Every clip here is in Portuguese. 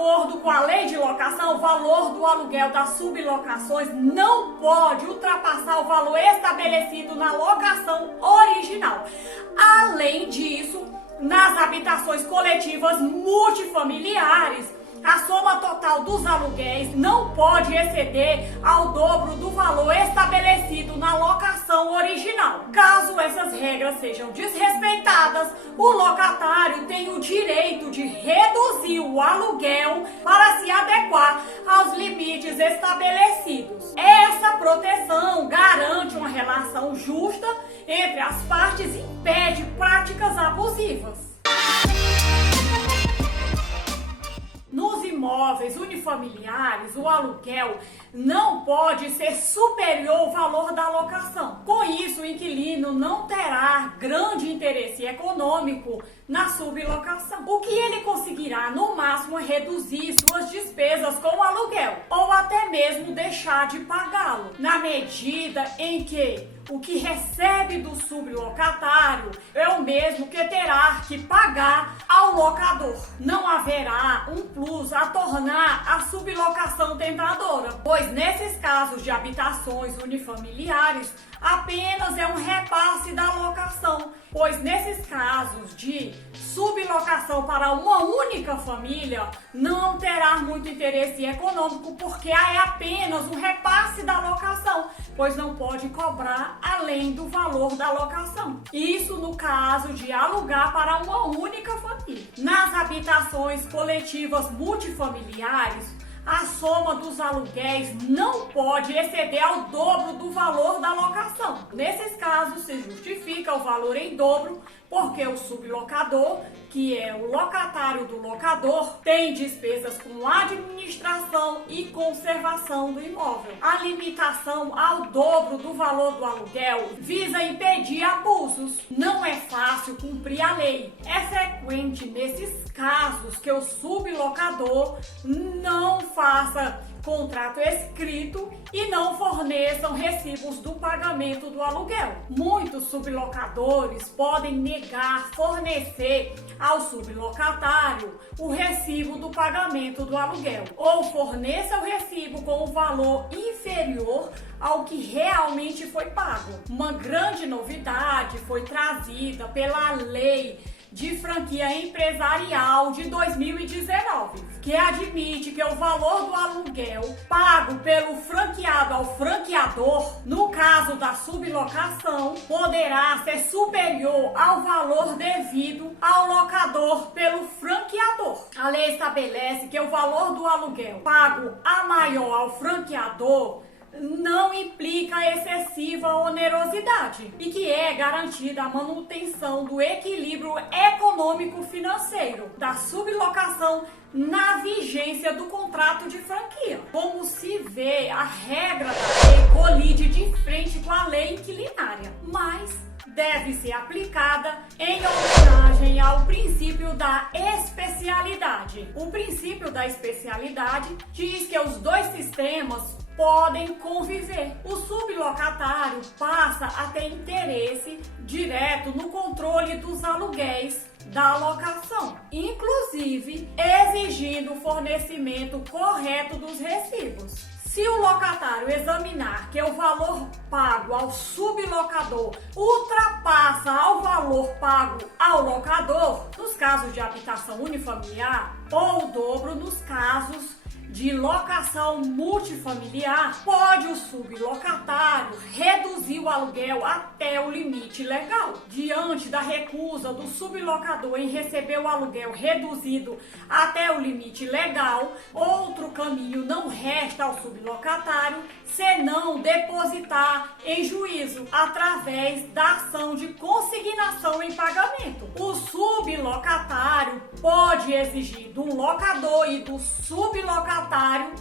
acordo com a lei de locação, o valor do aluguel das sublocações não pode ultrapassar o valor estabelecido na locação original. Além disso, nas habitações coletivas multifamiliares, a soma total dos aluguéis não pode exceder ao dobro do valor estabelecido na locação original. Caso essas regras sejam desrespeitadas, o locatário tem o direito de reduzir o aluguel para se adequar aos limites estabelecidos. Essa proteção garante uma relação justa entre as partes e impede práticas abusivas. Nos imóveis unifamiliares, o aluguel não pode ser superior ao valor da locação. Com isso, o inquilino não terá grande interesse econômico na sublocação. O que ele conseguirá, no máximo, é reduzir suas despesas com o aluguel ou até mesmo deixar de pagá-lo, na medida em que o que recebe do sublocatário é o mesmo que terá que pagar ao locador. Não haverá um plus a tornar a sublocação tentadora, pois nesses casos de habitações unifamiliares, apenas é um repasse da locação, pois nesses casos de sublocação para uma única família, não terá muito interesse econômico, porque é apenas um repasse da locação, pois não pode cobrar além do valor da locação. Isso no caso de alugar para uma única família. Nas habitações coletivas multifamiliares, a soma dos aluguéis não pode exceder ao dobro do valor da locação. Nesses casos, se justifica o valor em dobro porque o sublocador, que é o locatário do locador, tem despesas com administração e conservação do imóvel. A limitação ao dobro do valor do aluguel visa impedir abusos. Não é fácil cumprir a lei. É frequente nesses casos que o sublocador não faça contrato escrito e não forneçam recibos do pagamento do aluguel. Muitos sublocadores podem negar fornecer ao sublocatário o recibo do pagamento do aluguel ou forneça o recibo com o valor inferior ao que realmente foi pago. Uma grande novidade foi trazida pela lei de franquia empresarial de 2019, que admite que o valor do aluguel pago pelo franqueado ao franqueador, no caso da sublocação, poderá ser superior ao valor devido ao locador pelo franqueador. A lei estabelece que o valor do aluguel pago a maior ao franqueador não implica excessiva onerosidade e que é garantida a manutenção do equilíbrio econômico-financeiro da sublocação na vigência do contrato de franquia. Como se vê, a regra da lei colide de frente com a lei inquilinária, mas deve ser aplicada em homenagem ao princípio da especialidade. O princípio da especialidade diz que os dois sistemas podem conviver. O sublocatário passa a ter interesse direto no controle dos aluguéis da locação, inclusive exigindo o fornecimento correto dos recibos. Se o locatário examinar que o valor pago ao sublocador ultrapassa ao valor pago ao locador, nos casos de habitação unifamiliar, ou o dobro nos casos de locação multifamiliar, pode o sublocatário reduzir o aluguel até o limite legal. Diante da recusa do sublocador em receber o aluguel reduzido até o limite legal, outro caminho não resta ao sublocatário senão depositar em juízo através da ação de consignação em pagamento. O sublocatário pode exigir do locador e do sublocatário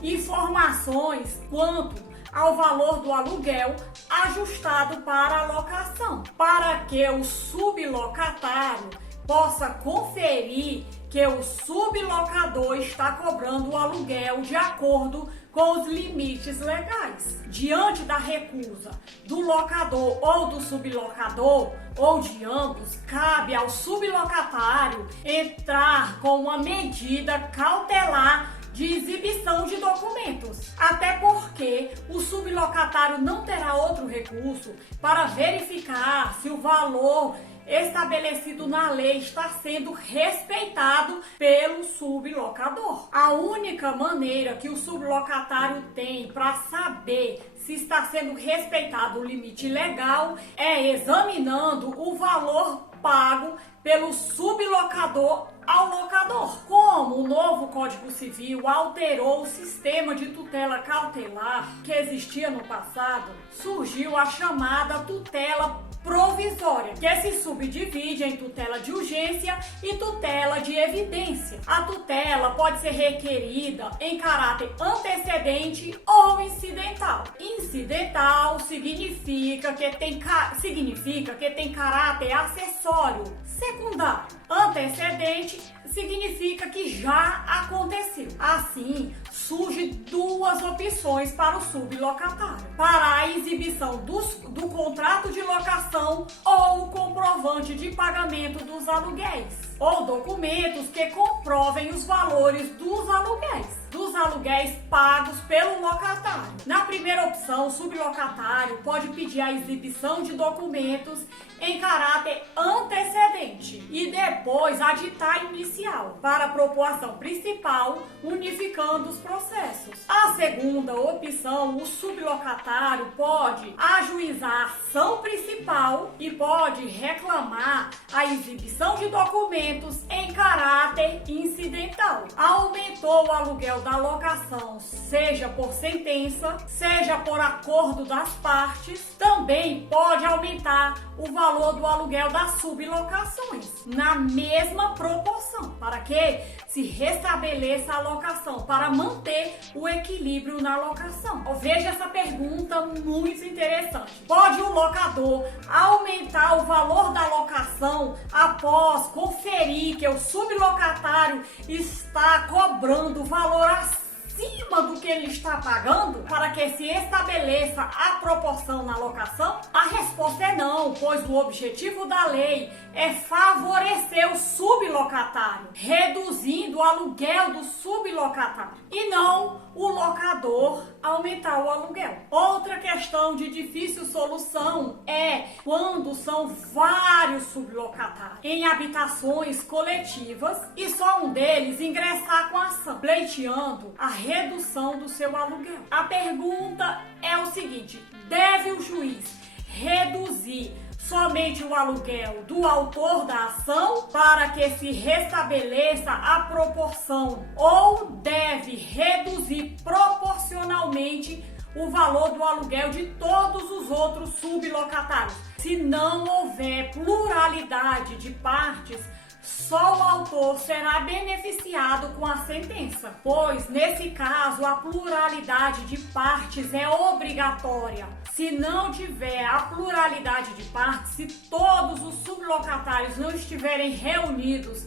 informações quanto ao valor do aluguel ajustado para a locação, para que o sublocatário possa conferir que o sublocador está cobrando o aluguel de acordo com os limites legais. Diante da recusa do locador ou do sublocador, ou de ambos, cabe ao sublocatário entrar com uma medida cautelar de exibição de documentos. Até porque o sublocatário não terá outro recurso para verificar se o valor estabelecido na lei está sendo respeitado pelo sublocador. A única maneira que o sublocatário tem para saber se está sendo respeitado o limite legal é examinando o valor pago pelo sublocador ao locador. Como o novo Código Civil alterou o sistema de tutela cautelar que existia no passado, surgiu a chamada tutela provisória, que se subdivide em tutela de urgência e tutela de evidência. A tutela pode ser requerida em caráter antecedente ou incidental. Incidental significa que tem caráter acessório, secundário. Antecedente significa que já aconteceu. Assim, surgem duas opções para o sublocatário: para a exibição do contrato de locação ou o comprovante de pagamento dos aluguéis, ou documentos que comprovem os valores dos aluguéis pagos pelo locatário. Na primeira opção, o sublocatário pode pedir a exibição de documentos em caráter antecedente e depois a dita inicial para a proposição principal, unificando os processos. A segunda opção, o sublocatário pode ajuizar a ação principal e pode reclamar a exibição de documentos em caráter incidental. Aumentou o aluguel da locação, seja por sentença, seja por acordo das partes, também pode aumentar o valor do aluguel das sublocações na mesma proporção, para que se restabeleça a locação, para manter o equilíbrio na locação. Veja essa pergunta muito interessante. Pode o locador aumentar o valor da locação após conferir que o sublocatário está cobrando valor acima do que ele está pagando para que se estabeleça a proporção na locação? A resposta é não, pois o objetivo da lei é favorecer o sublocatário, reduzindo o aluguel do sublocatário, e não o locador aumentar o aluguel. Outra questão de difícil solução é quando são vários sublocatários em habitações coletivas e só um deles ingressar com a ação, pleiteando a redução do seu aluguel. A pergunta é o seguinte: deve o juiz reduzir somente o aluguel do autor da ação para que se restabeleça a proporção, ou deve reduzir proporcionalmente o valor do aluguel de todos os outros sublocatários? Se não houver pluralidade de partes, só o autor será beneficiado com a sentença, pois nesse caso a pluralidade de partes é obrigatória. Se não tiver a pluralidade de partes, se todos os sublocatários não estiverem reunidos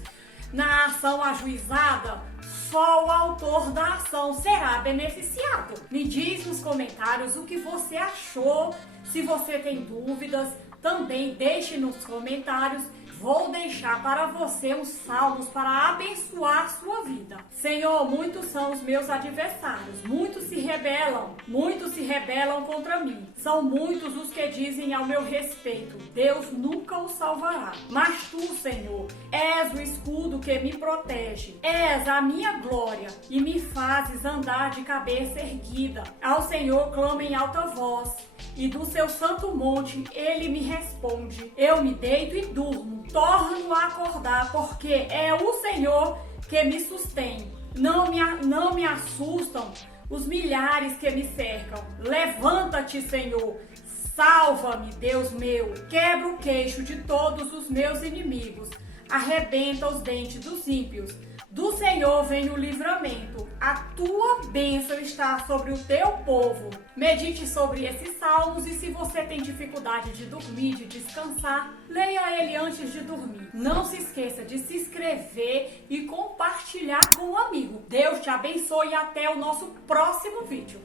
na ação ajuizada, só o autor da ação será beneficiado. Me diz nos comentários o que você achou. Se você tem dúvidas, também deixe nos comentários. Vou deixar para você uns salmos para abençoar sua vida. Senhor, muitos são os meus adversários, muitos se rebelam contra mim. São muitos os que dizem ao meu respeito: Deus nunca o salvará. Mas tu, Senhor, és o escudo que me protege, és a minha glória e me fazes andar de cabeça erguida. Ao Senhor clamo em alta voz, e do seu santo monte ele me responde. Eu me deito e durmo, torno a acordar, porque é o Senhor que me sustém. Não me assustam os milhares que me cercam. Levanta-te, Senhor, salva-me, Deus meu. Quebra o queixo de todos os meus inimigos, arrebenta os dentes dos ímpios. Do Senhor vem o livramento, a tua bênção está sobre o teu povo. Medite sobre esses salmos, e se você tem dificuldade de dormir, de descansar, leia ele antes de dormir. Não se esqueça de se inscrever e compartilhar com um amigo. Deus te abençoe e até o nosso próximo vídeo.